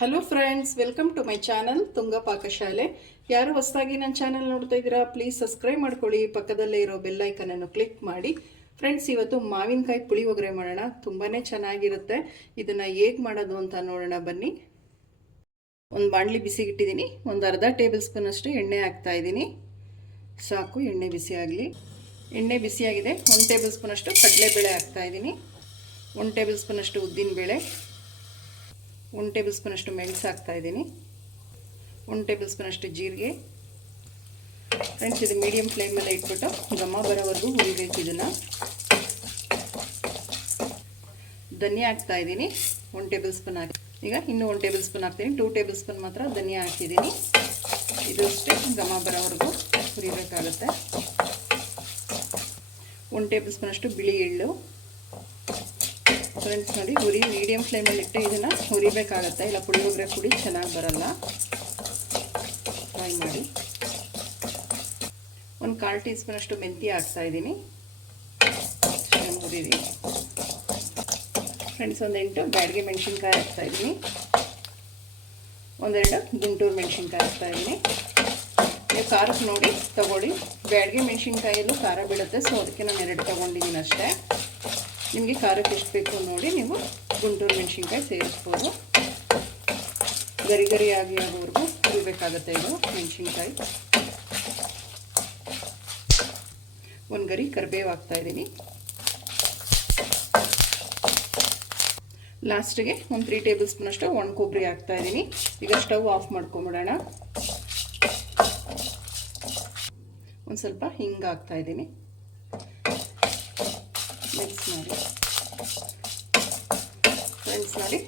Hello friends, welcome to my channel Tunga Pakashale. ಯಾರು ಹೊಸದಾಗಿ ನನ್ನ ಚಾನಲ್ ನೋಡ್ತಾ ಇದ್ದೀರಾ, ಪ್ಲೀಸ್ ಸಬ್ಸ್ಕ್ರೈಬ್ ಮಾಡ್ಕೊಳ್ಳಿ. ಪಕ್ಕದಲ್ಲೇ ಇರೋ ಬೆಲ್ ಐಕನನ್ನು ಕ್ಲಿಕ್ ಮಾಡಿ. ಫ್ರೆಂಡ್ಸ್, ಇವತ್ತು ಮಾವಿನಕಾಯಿ ಪುಳಿಯೋಗರೆ ಮಾಡೋಣ. ತುಂಬಾ ಚೆನ್ನಾಗಿರುತ್ತೆ. ಇದನ್ನು ಹೇಗೆ ಮಾಡೋದು ಅಂತ ನೋಡೋಣ ಬನ್ನಿ. ಒಂದು ಬಾಣಲಿ ಬಿಸಿಗಿಟ್ಟಿದ್ದೀನಿ. ಒಂದು ಅರ್ಧ ಟೇಬಲ್ ಸ್ಪೂನ್ ಅಷ್ಟು ಎಣ್ಣೆ ಹಾಕ್ತಾ ಇದ್ದೀನಿ. ಸಾಕು, ಎಣ್ಣೆ ಬಿಸಿ ಆಗಲಿ. ಎಣ್ಣೆ ಬಿಸಿಯಾಗಿದೆ. 1 ಟೇಬಲ್ ಸ್ಪೂನ್ ಅಷ್ಟು ಕಡಲೆಬೇಳೆ ಹಾಕ್ತಾ ಇದ್ದೀನಿ. 1 ಟೇಬಲ್ ಸ್ಪೂನ್ ಅಷ್ಟು ಉದ್ದಿನಬೇಳೆ, 1 ಟೇಬಲ್ ಸ್ಪೂನ್ ಅಷ್ಟು ಮೆಣಸು ಹಾಕ್ತಾ ಇದ್ದೀನಿ. 1 ಟೇಬಲ್ ಸ್ಪೂನ್ ಅಷ್ಟು ಜೀರಿಗೆ. ಫ್ರೆಂಡ್ಸ್, ಇದು ಮೀಡಿಯಂ ಫ್ಲೇಮಲ್ಲೇ ಇಟ್ಬಿಟ್ಟು ಘಮ ಬರೋವರೆಗೂ ಹುರಿಬೇಕು ಇದನ್ನು. ಧನಿಯಾ ಹಾಕ್ತಾ ಇದ್ದೀನಿ. 1 ಟೇಬಲ್ ಸ್ಪೂನ್ ಹಾಕಿ. ಈಗ ಇನ್ನೂ 1 ಟೇಬಲ್ ಸ್ಪೂನ್ ಹಾಕ್ತೀನಿ. 2 ಟೇಬಲ್ ಸ್ಪೂನ್ ಮಾತ್ರ ಧನಿಯಾ ಹಾಕಿದ್ದೀನಿ. ಇದು ಅಷ್ಟೇ ಘಮ ಬರೋವರೆಗೂ ಹುರಿಬೇಕಾಗುತ್ತೆ. 1 ಟೇಬಲ್ ಸ್ಪೂನ್ ಅಷ್ಟು ಬಿಳಿ ಎಳ್ಳು. ಫ್ರೆಂಡ್ಸ್, ನೋಡಿ, ಮೀಡಿಯಂ ಫ್ಲೇಮಲ್ಲಿ ಇಟ್ಟು ಇದನ್ನು ಹುರಿಬೇಕಾಗತ್ತೆ, ಇಲ್ಲ ಪುಳಿಯೋಗರೆ ಪುಡಿ ಚೆನ್ನಾಗಿ ಬರಲ್ಲ. ಫ್ರೈ ಮಾಡಿ. 1/4 ಟೀ ಸ್ಪೂನ್ ಅಷ್ಟು ಮೆಂತ್ಯ ಹಾಕ್ತಾ ಇದ್ದೀನಿ. ಹುರಿರಿ. ಫ್ರೆಂಡ್ಸ್, 8 ಬ್ಯಾಡಗೆ ಮೆಣಸಿನ್ಕಾಯಿ ಹಾಕ್ತಾ ಇದ್ದೀನಿ. 2 ಗುಂಟೂರು ಮೆಣಸಿನ್ಕಾಯಿ ಹಾಕ್ತಾ ಇದ್ದೀನಿ. ನೀವು ಖಾರಕ್ಕೆ ನೋಡಿ ತಗೊಳ್ಳಿ. ಬ್ಯಾಡಗೆ ಮೆಣಸಿನ್ಕಾಯಲ್ಲೂ ಖಾರ ಬೀಳುತ್ತೆ, ಸೊ ಅದಕ್ಕೆ ನಾನು 2 ತೊಗೊಂಡಿದ್ದೀನಿ ಅಷ್ಟೇ. ನಿಮಗೆ ಖಾರಕ್ಕೆ ಎಷ್ಟು ಬೇಕು ನೋಡಿ ನೀವು ಗುಂಟೂರು ಮೆಣಸಿನ್ಕಾಯಿ ಸೇರಿಸ್ಬೋದು. ಗರಿ ಗರಿಯಾಗಿ ಆಗೋವರೆಗೂ ಹುರಿಬೇಕಾಗತ್ತೆ ಇದು ಮೆಣಸಿನ್ಕಾಯಿ. 1 ಗರಿ ಕರಿಬೇವು ಹಾಕ್ತಾ ಇದ್ದೀನಿ. ಲಾಸ್ಟಿಗೆ 3 ಟೇಬಲ್ ಸ್ಪೂನ್ ಅಷ್ಟು ಒಣ ಕೊಬ್ಬರಿ ಹಾಕ್ತಾ ಇದ್ದೀನಿ. ಈಗ ಸ್ಟವ್ ಆಫ್ ಮಾಡ್ಕೊಂಬಿಡೋಣ. ಒಂದು ಸ್ವಲ್ಪ ಹಿಂಗೆ ಹಾಕ್ತಾ ಇದ್ದೀನಿ. ಮಿಕ್ಸ್ ಮಾಡಿ. ಫ್ರೆಂಡ್ಸ್, ನೋಡಿ,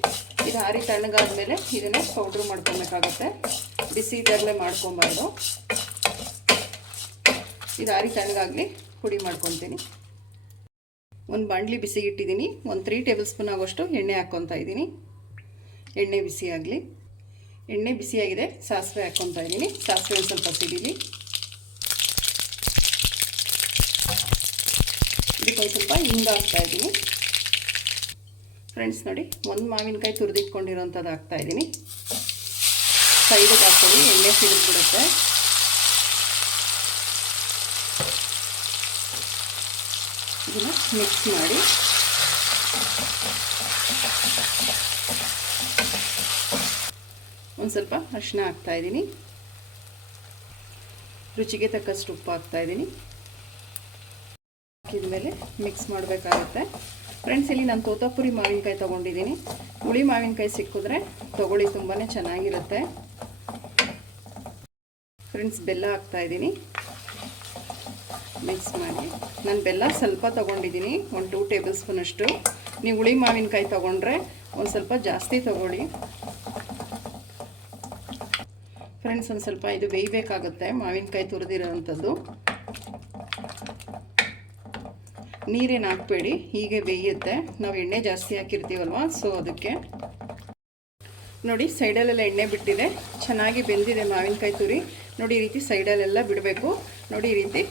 ಇದು ಆರಿ ತಣ್ಣಗಾದ್ಮೇಲೆ ಇದನ್ನು ಪೌಡ್ರ್ ಮಾಡ್ಕೊಬೇಕಾಗತ್ತೆ. ಬಿಸಿ ಇದರಲ್ಲೇ ಮಾಡ್ಕೊಬಾರ್ದು. ಇದು ಆರಿ ತಣ್ಣಗಾಗಲಿ ಪುಡಿ ಮಾಡ್ಕೊತೀನಿ. ಒಂದು ಬಾಣಲಿ ಬಿಸಿಗಿಟ್ಟಿದ್ದೀನಿ. 3 ಟೇಬಲ್ ಸ್ಪೂನ್ ಆಗೋಷ್ಟು ಎಣ್ಣೆ ಹಾಕ್ಕೊತಾ ಇದ್ದೀನಿ. ಎಣ್ಣೆ ಬಿಸಿ ಆಗಲಿ. ಎಣ್ಣೆ ಬಿಸಿಯಾಗಿದೆ. ಸಾಸಿವೆ ಹಾಕ್ಕೊತಾ ಇದ್ದೀನಿ. ಸಾಸಿವೆ ಒಂದು ಸ್ವಲ್ಪ ಸಿಡಿಲಿ. ಇದಕ್ಕೊಂದು ಸ್ವಲ್ಪ ಹಿಂಗೆ ಹಾಕ್ತಾ ಇದ್ದೀನಿ. ಫ್ರೆಂಡ್ಸ್, ನೋಡಿ, 1 ಮಾವಿನಕಾಯಿ ತುರಿದಿಟ್ಕೊಂಡಿರೋಂಥದ್ದು ಹಾಕ್ತಾ ಇದ್ದೀನಿ. ಸೈಡಿಗೆ ಹಾಕ್ಕೊಳ್ಳಿ, ಎಣ್ಣೆ ಸಿಡಿದ್ಬಿಡುತ್ತೆ. ಇದನ್ನು ಮಿಕ್ಸ್ ಮಾಡಿ. ಒಂದು ಸ್ವಲ್ಪ ಅರಿಶಿನ ಹಾಕ್ತಾ ಇದ್ದೀನಿ. ರುಚಿಗೆ ತಕ್ಕಷ್ಟು ಉಪ್ಪು ಹಾಕ್ತಾ ಇದ್ದೀನಿ. ಹಾಕಿದ್ಮೇಲೆ ಮಿಕ್ಸ್ ಮಾಡಬೇಕಾಗುತ್ತೆ. ಫ್ರೆಂಡ್ಸ್, ಇಲ್ಲಿ ನಾನು ತೋತಾಪುರಿ ಮಾವಿನಕಾಯಿ ತೊಗೊಂಡಿದ್ದೀನಿ. ಹುಳಿ ಮಾವಿನಕಾಯಿ ಸಿಕ್ಕಿದ್ರೆ ತೊಗೊಳ್ಳಿ, ತುಂಬಾ ಚೆನ್ನಾಗಿರುತ್ತೆ. ಫ್ರೆಂಡ್ಸ್, ಬೆಲ್ಲ ಹಾಕ್ತಾ ಇದ್ದೀನಿ. ಮಿಕ್ಸ್ ಮಾಡಿ. ನಾನು ಬೆಲ್ಲ ಸ್ವಲ್ಪ ತೊಗೊಂಡಿದ್ದೀನಿ, 2 ಟೇಬಲ್ ಸ್ಪೂನ್ ಅಷ್ಟು. ನೀವು ಹುಳಿ ಮಾವಿನಕಾಯಿ ತೊಗೊಂಡ್ರೆ ಒಂದು ಸ್ವಲ್ಪ ಜಾಸ್ತಿ ತೊಗೊಳ್ಳಿ. ಫ್ರೆಂಡ್ಸ್, ಒಂದು ಸ್ವಲ್ಪ ಇದು ಬೇಯಬೇಕಾಗುತ್ತೆ. ಮಾವಿನಕಾಯಿ ತುರಿದಿರೋವಂಥದ್ದು. ನೀರೇನು ಹಾಕಬೇಡಿ, ಹೀಗೆ ಬೇಯುತ್ತೆ. ನಾವು ಎಣ್ಣೆ ಜಾಸ್ತಿ ಹಾಕಿರ್ತೀವಲ್ವ, ಸೊ ಅದಕ್ಕೆ. ನೋಡಿ, ಸೈಡಲ್ಲೆಲ್ಲ ಎಣ್ಣೆ ಬಿಟ್ಟಿದೆ. ಚೆನ್ನಾಗಿ ಬೆಂದಿದೆ ಮಾವಿನಕಾಯಿ ತುರಿ. ನೋಡಿ, ಈ ರೀತಿ ಸೈಡಲ್ಲೆಲ್ಲ ಬಿಡಬೇಕು. ನೋಡಿ, ಈ ರೀತಿ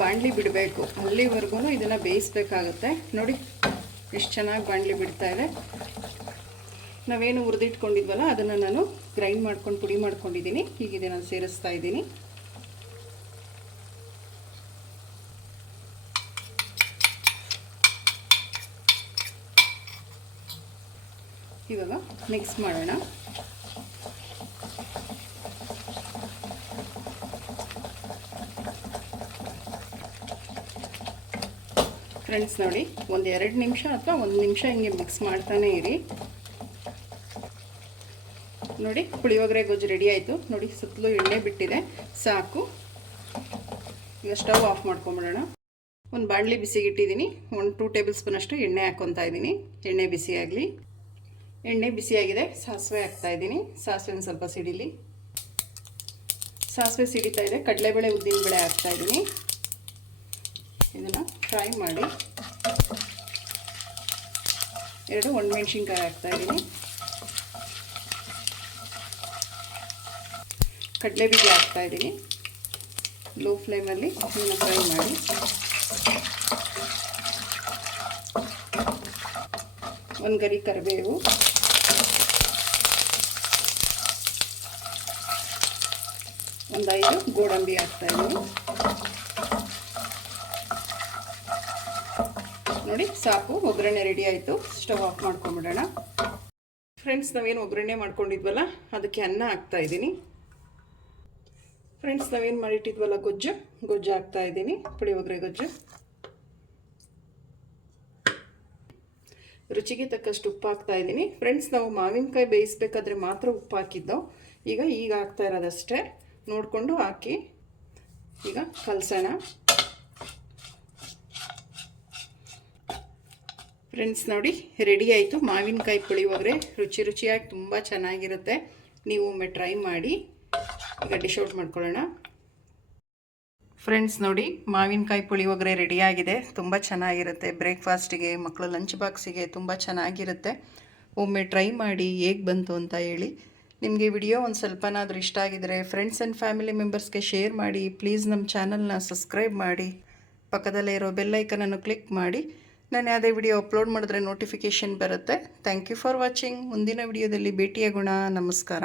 ಬಾಣಲಿ ಬಿಡಬೇಕು. ಅಲ್ಲಿವರೆಗೂ ಇದನ್ನು ಬೇಯಿಸ್ಬೇಕಾಗುತ್ತೆ. ನೋಡಿ ಎಷ್ಟು ಚೆನ್ನಾಗಿ ಬಾಣಲಿ ಬಿಡ್ತಾ ಇದೆ. ನಾವೇನು ಹುರಿದಿಟ್ಕೊಂಡಿದ್ವಲ್ಲ ಅದನ್ನು ನಾನು ಗ್ರೈಂಡ್ ಮಾಡ್ಕೊಂಡು ಪುಡಿ ಮಾಡ್ಕೊಂಡಿದ್ದೀನಿ. ಹೀಗಿದೆ, ನಾನು ಸೇರಿಸ್ತಾ ಇದ್ದೀನಿ. ಇವಾಗ ಮಿಕ್ಸ್ ಮಾಡೋಣ. ಫ್ರೆಂಡ್ಸ್, ನೋಡಿ, ಒಂದು 2 ನಿಮಿಷ ಅಥವಾ 1 ನಿಮಿಷ ಹಿಂಗೆ ಮಿಕ್ಸ್ ಮಾಡ್ತಾನೆ ಇರಿ. ನೋಡಿ, ಪುಳಿಯೋಗರೆ ಗೊಜ್ಜು ರೆಡಿ ಆಯಿತು. ನೋಡಿ, ಸುತ್ತಲೂ ಎಣ್ಣೆ ಬಿಟ್ಟಿದೆ. ಸಾಕು. ಈಗ ಸ್ಟವ್ ಆಫ್ ಮಾಡ್ಕೊಂಬಿಡೋಣ. ಒಂದು ಬಾಣಲಿ ಬಿಸಿಗಿಟ್ಟಿದ್ದೀನಿ. 2 ಟೇಬಲ್ ಸ್ಪೂನ್ ಅಷ್ಟು ಎಣ್ಣೆ ಹಾಕ್ಕೊತಾ ಇದ್ದೀನಿ. ಎಣ್ಣೆ ಬಿಸಿಯಾಗಲಿ. ಎಣ್ಣೆ ಬಿಸಿಯಾಗಿದೆ. ಸಾಸಿವೆ ಹಾಕ್ತಾ ಇದ್ದೀನಿ. ಸಾಸಿವೆ ಒಂದು ಸ್ವಲ್ಪ ಸಿಡಿಲಿ. ಸಾಸಿವೆ ಸಿಡಿತಾ ಇದೆ. ಕಡಲೆಬೇಳೆ, ಉದ್ದಿನಬೇಳೆ ಹಾಕ್ತಾ ಇದ್ದೀನಿ. ಇದನ್ನು ಫ್ರೈ ಮಾಡಿ. 2 ಒಣಮೆಣಸಿನ್ಕಾಯಿ ಹಾಕ್ತಾ ಇದ್ದೀನಿ. ಕಡಲೆ ಬೀಜ ಹಾಕ್ತಾ ಇದ್ದೀನಿ. ಲೋ ಫ್ಲೇಮಲ್ಲಿ ಇದನ್ನು ಫ್ರೈ ಮಾಡಿ. 1 ಗರಿ ಕರಿಬೇವು, ಒಂದು 5 ಗೋಡಂಬಿ ಹಾಕ್ತಾಯಿದ್ದೀನಿ. ನೋಡಿ ಸಾಕು, ಒಗ್ಗರಣೆ ರೆಡಿ ಆಯಿತು. Stove off ಮಾಡ್ಕೊಂಬಿಡೋಣ. ಫ್ರೆಂಡ್ಸ್, ನಾವೇನು ಒಗ್ಗರಣೆ ಮಾಡ್ಕೊಂಡಿದ್ವಲ್ಲ ಅದಕ್ಕೆ ಅನ್ನ ಹಾಕ್ತಾಯಿದ್ದೀನಿ. ಫ್ರೆಂಡ್ಸ್, ನಾವೇನು ಮಾಡಿಟ್ಟಿದ್ವಲ್ಲ ಗೊಜ್ಜು ಹಾಕ್ತಾಯಿದ್ದೀನಿ, ಪುಳಿಯೋಗರೆ ಗೊಜ್ಜು. ರುಚಿಗೆ ತಕ್ಕಷ್ಟು ಉಪ್ಪು ಹಾಕ್ತಾಯಿದ್ದೀನಿ. ಫ್ರೆಂಡ್ಸ್, ನಾವು ಮಾವಿನಕಾಯಿ ಬೇಯಿಸ್ಬೇಕಾದ್ರೆ ಮಾತ್ರ ಉಪ್ಪು ಹಾಕಿದ್ದೋ. ಈಗ ಹಾಕ್ತಾ ಇರೋದಷ್ಟೇ, ನೋಡಿಕೊಂಡು ಹಾಕಿ ಈಗ ಕಲಸೋಣ. ಫ್ರೆಂಡ್ಸ್ ನೋಡಿ, ರೆಡಿ ಆಯಿತು ಮಾವಿನಕಾಯಿ ಪುಳಿಯೋಗರೆ. ರುಚಿಯಾಗಿ ತುಂಬ ಚೆನ್ನಾಗಿರುತ್ತೆ. ನೀವು ಒಮ್ಮೆ ಟ್ರೈ ಮಾಡಿ. ಈಗ ಡಿಶ್ ಔಟ್ ಮಾಡ್ಕೊಳ್ಳೋಣ. ಫ್ರೆಂಡ್ಸ್ ನೋಡಿ, ಮಾವಿನಕಾಯಿ ಪುಳಿಯೋಗರೆ ರೆಡಿಯಾಗಿದೆ. ತುಂಬ ಚೆನ್ನಾಗಿರುತ್ತೆ. ಬ್ರೇಕ್ಫಾಸ್ಟಿಗೆ, ಮಕ್ಕಳು ಲಂಚ್ ಬಾಕ್ಸಿಗೆ ತುಂಬ ಚೆನ್ನಾಗಿರುತ್ತೆ. ಒಮ್ಮೆ ಟ್ರೈ ಮಾಡಿ ಹೇಗೆ ಬಂತು ಅಂತ ಹೇಳಿ. ನಿಮಗೆ ವಿಡಿಯೋ ಒಂದು ಸ್ವಲ್ಪನಾದರೂ ಇಷ್ಟ ಆಗಿದರೆ ಫ್ರೆಂಡ್ಸ್ ಆ್ಯಂಡ್ ಫ್ಯಾಮಿಲಿ ಮೆಂಬರ್ಸ್ಗೆ ಶೇರ್ ಮಾಡಿ. ಪ್ಲೀಸ್ ನಮ್ಮ ಚಾನಲ್ನ ಸಬ್ಸ್ಕ್ರೈಬ್ ಮಾಡಿ. ಪಕ್ಕದಲ್ಲೇ ಇರೋ ಬೆಲ್ ಐಕನನ್ನು ಕ್ಲಿಕ್ ಮಾಡಿ. ನಾನು ಯಾವುದೇ ವಿಡಿಯೋ ಅಪ್ಲೋಡ್ ಮಾಡಿದ್ರೆ ನೋಟಿಫಿಕೇಷನ್ ಬರುತ್ತೆ. Thank you for watching. ಮುಂದಿನ ವಿಡಿಯೋದಲ್ಲಿ ಭೇಟಿಯಾಗೋಣ. ನಮಸ್ಕಾರ.